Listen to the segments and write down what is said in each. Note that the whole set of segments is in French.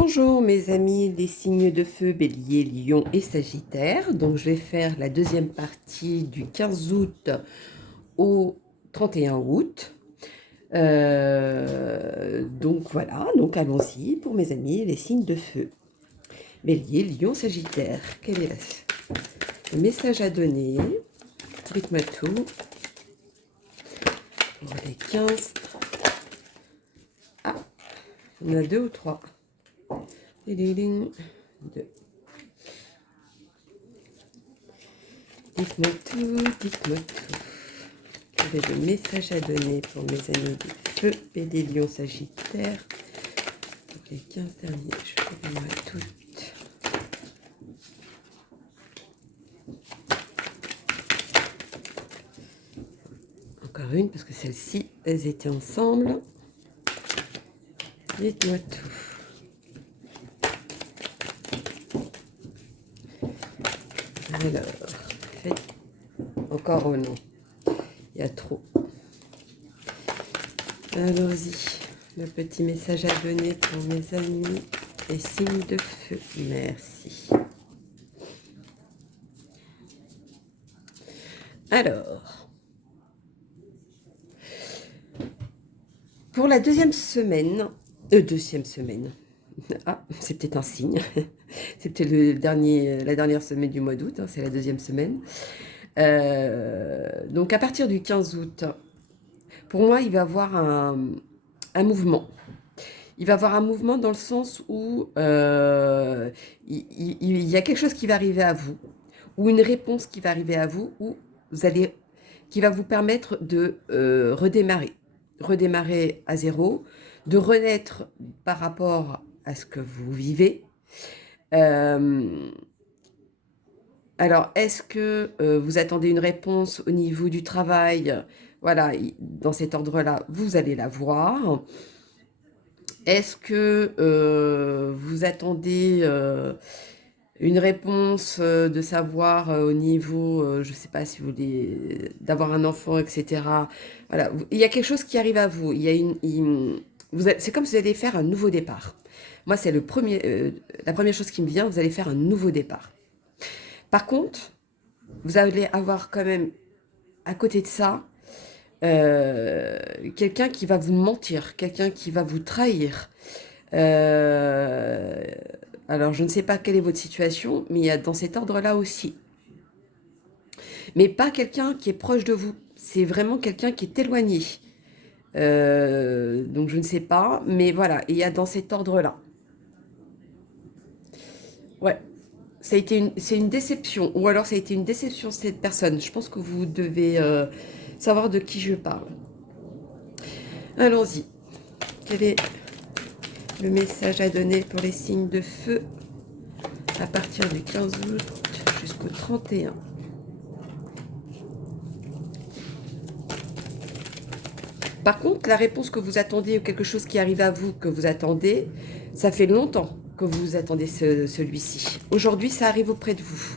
Bonjour mes amis des signes de feu, Bélier, Lion et Sagittaire. Donc je vais faire la deuxième partie du 15 août au 31 août. Donc voilà, donc allons-y pour mes amis les signes de feu. Bélier, Lion, Sagittaire. Quel est le message à donner? Dites-moi tout. Pour les 15. Ah, il y en a deux ou trois. Deux. Dites-moi tout, dites-moi tout. Quel est le message à donner pour mes amis du feu et des lions sagittaires pour les 15 derniers jours du mois d'août? Encore une, parce que celles-ci, elles étaient ensemble. Dites-moi tout. Alors, faites encore au nom. Il y a trop. Allons-y. Le petit message à donner pour mes amis et signes de feu. Merci. Alors, pour la deuxième semaine, ah, c'est peut-être un signe. C'est peut-être la dernière semaine du mois d'août, hein, c'est la deuxième semaine. Donc à partir du 15 août, pour moi, il va y avoir un mouvement. Il va y avoir un mouvement dans le sens où il y a quelque chose qui va arriver à vous, ou une réponse qui va arriver à vous, qui va vous permettre de redémarrer à zéro, de renaître par rapport à ce que vous vivez. Alors, est-ce que vous attendez une réponse au niveau du travail? Voilà, dans cet ordre-là, vous allez la voir. Est-ce que vous attendez une réponse de savoir au niveau, je ne sais pas si vous voulez, d'avoir un enfant, etc. Voilà, il y a quelque chose qui arrive à vous. C'est comme si vous allez faire un nouveau départ. Moi, c'est la première chose qui me vient, vous allez faire un nouveau départ. Par contre, vous allez avoir quand même, à côté de ça, quelqu'un qui va vous mentir, quelqu'un qui va vous trahir. Euh, alors, je ne sais pas quelle est votre situation, mais il y a dans cet ordre-là aussi. Mais pas quelqu'un qui est proche de vous, c'est vraiment quelqu'un qui est éloigné. Donc, je ne sais pas, mais voilà, il y a dans cet ordre-là. Ouais. C'est une déception, ou alors ça a été une déception cette personne. Je pense que vous devez savoir de qui je parle. Allons-y. Quel est le message à donner pour les signes de feu à partir du 15 août jusqu'au 31? Par contre, la réponse que vous attendez ou quelque chose qui arrive à vous que vous attendez, ça fait longtemps que vous attendez celui-ci. Aujourd'hui, ça arrive auprès de vous.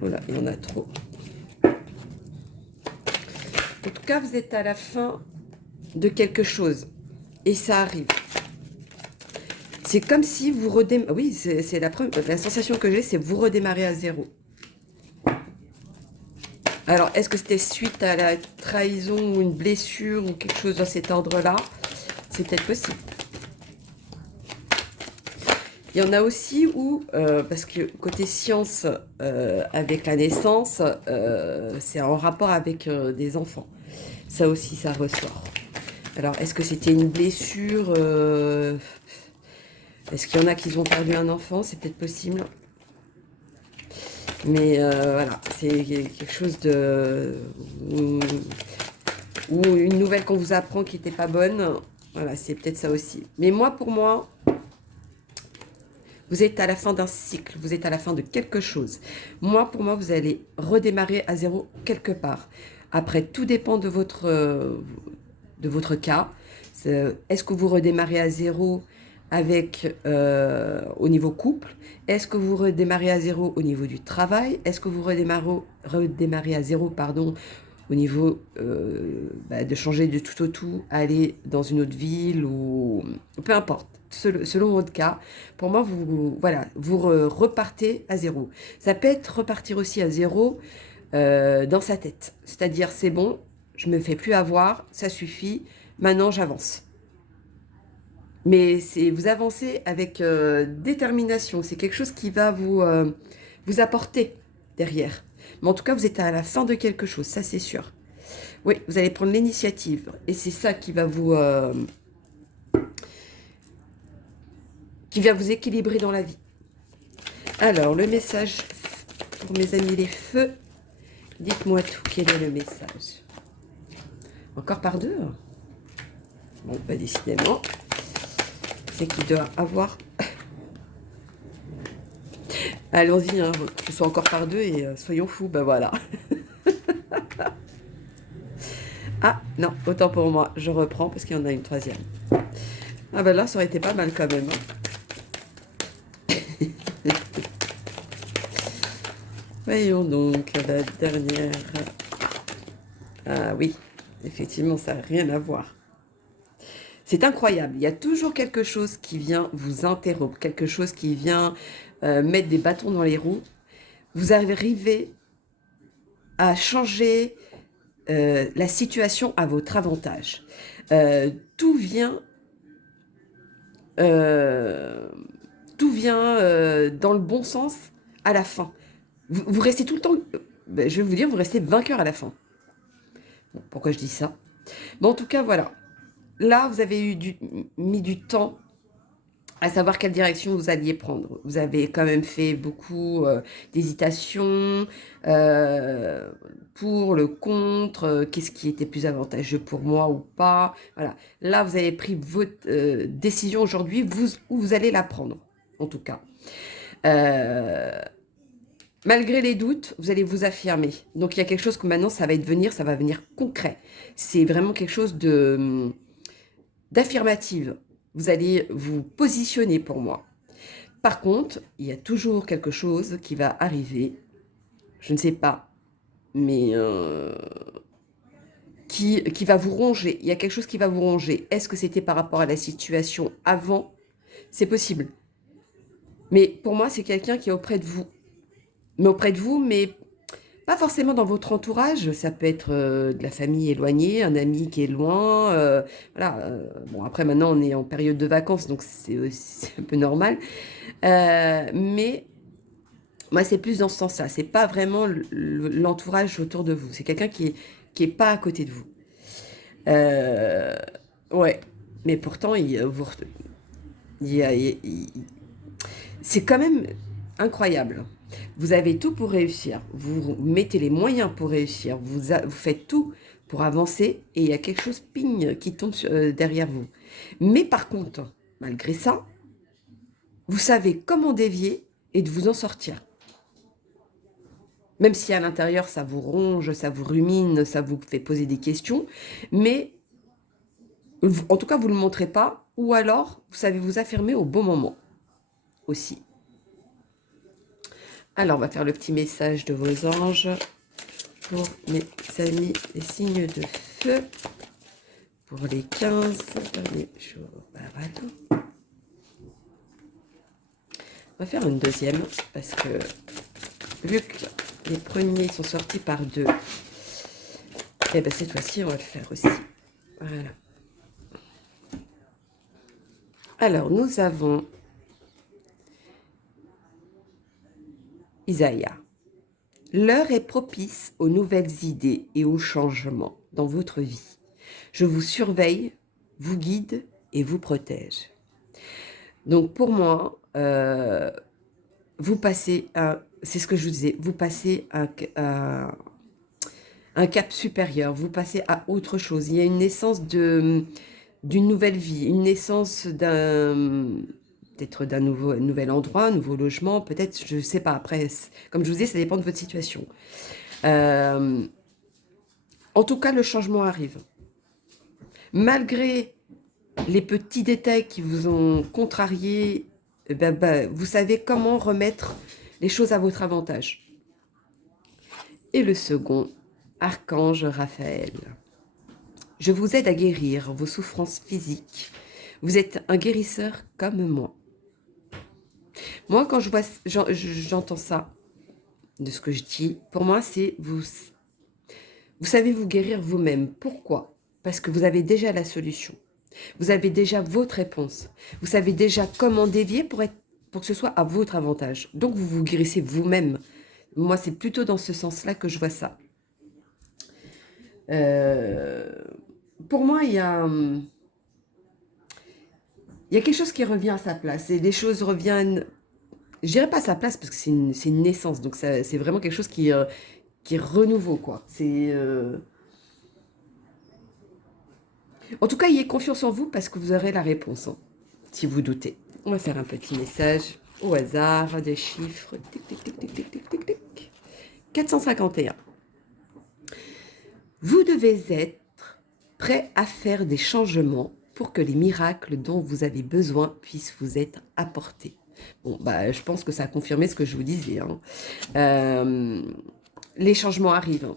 Voilà, il y en a trop. En tout cas, vous êtes à la fin de quelque chose. Et ça arrive. C'est comme si vous redémarrez. Oui, c'est la sensation que j'ai, c'est vous redémarrer à zéro. Alors, est-ce que c'était suite à la trahison ou une blessure ou quelque chose dans cet ordre-là? C'est peut-être possible. Il y en a aussi où, parce que côté science, avec la naissance, c'est en rapport avec des enfants. Ça aussi, ça ressort. Alors, est-ce que c'était une blessure? Est-ce qu'il y en a qui ont perdu un enfant? C'est peut-être possible. Mais voilà, c'est quelque chose de... Ou une nouvelle qu'on vous apprend qui n'était pas bonne. Voilà, c'est peut-être ça aussi. Mais moi, pour moi, vous êtes à la fin d'un cycle, vous êtes à la fin de quelque chose. Moi, pour moi, vous allez redémarrer à zéro quelque part. Après, tout dépend de votre cas. Est-ce que vous redémarrez à zéro avec au niveau couple? Est-ce que vous redémarrez à zéro au niveau du travail? Est-ce que vous redémarrez à zéro, pardon, au niveau de changer de tout au tout, aller dans une autre ville ou peu importe. Selon votre cas, pour moi, voilà, vous repartez à zéro. Ça peut être repartir aussi à zéro dans sa tête. C'est-à-dire, c'est bon, je me fais plus avoir, ça suffit, maintenant j'avance. Mais vous avancez avec détermination. C'est quelque chose qui va vous apporter derrière. Mais en tout cas, vous êtes à la fin de quelque chose, ça c'est sûr. Oui, vous allez prendre l'initiative. Et c'est ça qui va vous équilibrer dans la vie. Alors, le message pour mes amis les feux. Dites-moi tout, quel est le message? Encore par deux? Bon, bah décidément, c'est qu'il doit avoir... Allons-y, hein, que ce soit encore par deux et soyons fous, bah voilà. Ah, non, autant pour moi, je reprends parce qu'il y en a une troisième. Ah bah là, ça aurait été pas mal quand même. Hein. Voyons donc la dernière. Ah oui, effectivement, ça n'a rien à voir. C'est incroyable, il y a toujours quelque chose qui vient vous interrompre, quelque chose qui vient mettre des bâtons dans les roues. Vous arrivez à changer la situation à votre avantage. Tout vient dans le bon sens à la fin. Vous restez tout le temps, je vais vous dire, vous restez vainqueur à la fin. Bon, pourquoi je dis ça? Bon, en tout cas, voilà. Là, vous avez mis du temps à savoir quelle direction vous alliez prendre. Vous avez quand même fait beaucoup d'hésitations pour, le contre, qu'est-ce qui était plus avantageux pour moi ou pas. Voilà. Là, vous avez pris votre décision aujourd'hui, où vous allez la prendre, en tout cas. Malgré les doutes, vous allez vous affirmer. Donc, il y a quelque chose que maintenant, ça va venir concret. C'est vraiment quelque chose d'affirmative. Vous allez vous positionner pour moi. Par contre, il y a toujours quelque chose qui va arriver. Je ne sais pas, mais qui va vous ronger. Il y a quelque chose qui va vous ronger. Est-ce que c'était par rapport à la situation avant? C'est possible. Mais pour moi, c'est quelqu'un qui est auprès de vous. Mais pas forcément dans votre entourage. Ça peut être de la famille éloignée, un ami qui est loin. Voilà. Bon, après, maintenant, on est en période de vacances, donc c'est un peu normal. Mais moi, c'est plus dans ce sens-là. C'est pas vraiment l'entourage autour de vous. C'est quelqu'un qui est pas à côté de vous. Euh, ouais. Mais pourtant, c'est quand même incroyable. Vous avez tout pour réussir. Vous mettez les moyens pour réussir. Vous faites tout pour avancer et il y a quelque chose, ping, qui tombe derrière vous. Mais par contre, malgré ça, vous savez comment dévier et de vous en sortir. Même si à l'intérieur, ça vous ronge, ça vous rumine, ça vous fait poser des questions. Mais en tout cas, vous ne le montrez pas. Ou alors, vous savez vous affirmer au bon moment aussi. Alors, on va faire le petit message de vos anges pour mes amis, les signes de feu. Pour les 15 derniers jours. On va faire une deuxième parce que vu que les premiers sont sortis par deux, et bien cette fois-ci, on va le faire aussi. Voilà. Alors, nous avons Isaïa. L'heure est propice aux nouvelles idées et aux changements dans votre vie. Je vous surveille, vous guide et vous protège. Donc pour moi, vous passez c'est ce que je vous disais, vous passez un cap supérieur, vous passez à autre chose. Il y a une naissance d'une nouvelle vie, une naissance peut-être d'un nouvel endroit, un nouveau logement, peut-être, je ne sais pas. Après, comme je vous disais, ça dépend de votre situation. En tout cas, le changement arrive. Malgré les petits détails qui vous ont contrarié, vous savez comment remettre les choses à votre avantage. Et le second, Archange Raphaël, je vous aide à guérir vos souffrances physiques. Vous êtes un guérisseur comme moi. Moi, quand j'entends ça, de ce que je dis, pour moi, c'est vous savez vous guérir vous-même. Pourquoi? Parce que vous avez déjà la solution. Vous avez déjà votre réponse. Vous savez déjà comment dévier pour que ce soit à votre avantage. Donc, vous vous guérissez vous-même. Moi, c'est plutôt dans ce sens-là que je vois ça. Pour moi, il y a quelque chose qui revient à sa place. Et les choses reviennent, je dirais pas à sa place parce que c'est une naissance. Donc, c'est vraiment quelque chose qui est renouveau, quoi. En tout cas, ayez confiance en vous parce que vous aurez la réponse, hein, si vous doutez. On va faire un petit message au hasard, des chiffres. Tic, tic, tic, tic, tic, tic, tic, tic. 451. Vous devez être prêt à faire des changements pour que les miracles dont vous avez besoin puissent vous être apportés. Bon, bah, je pense que ça a confirmé ce que je vous disais, hein. Les changements arrivent.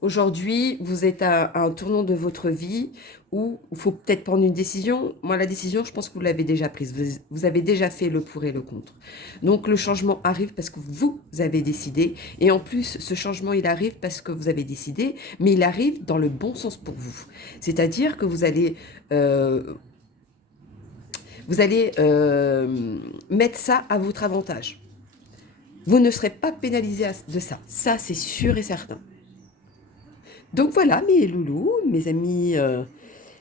Aujourd'hui, vous êtes à un tournant de votre vie où il faut peut-être prendre une décision. Moi, la décision, je pense que vous l'avez déjà prise. Vous avez déjà fait le pour et le contre. Donc, le changement arrive parce que vous avez décidé. Et en plus, ce changement, il arrive parce que vous avez décidé, mais il arrive dans le bon sens pour vous. C'est-à-dire que vous allez mettre ça à votre avantage. Vous ne serez pas pénalisé de ça. Ça, c'est sûr et certain. Donc voilà, mes loulous, mes amis,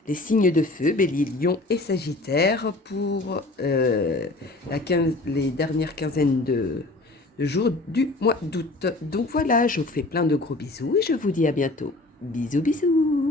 les signes de feu, Bélier, Lion et Sagittaire, pour les dernières quinzaines de jours du mois d'août. Donc voilà, je vous fais plein de gros bisous et je vous dis à bientôt. Bisous, bisous.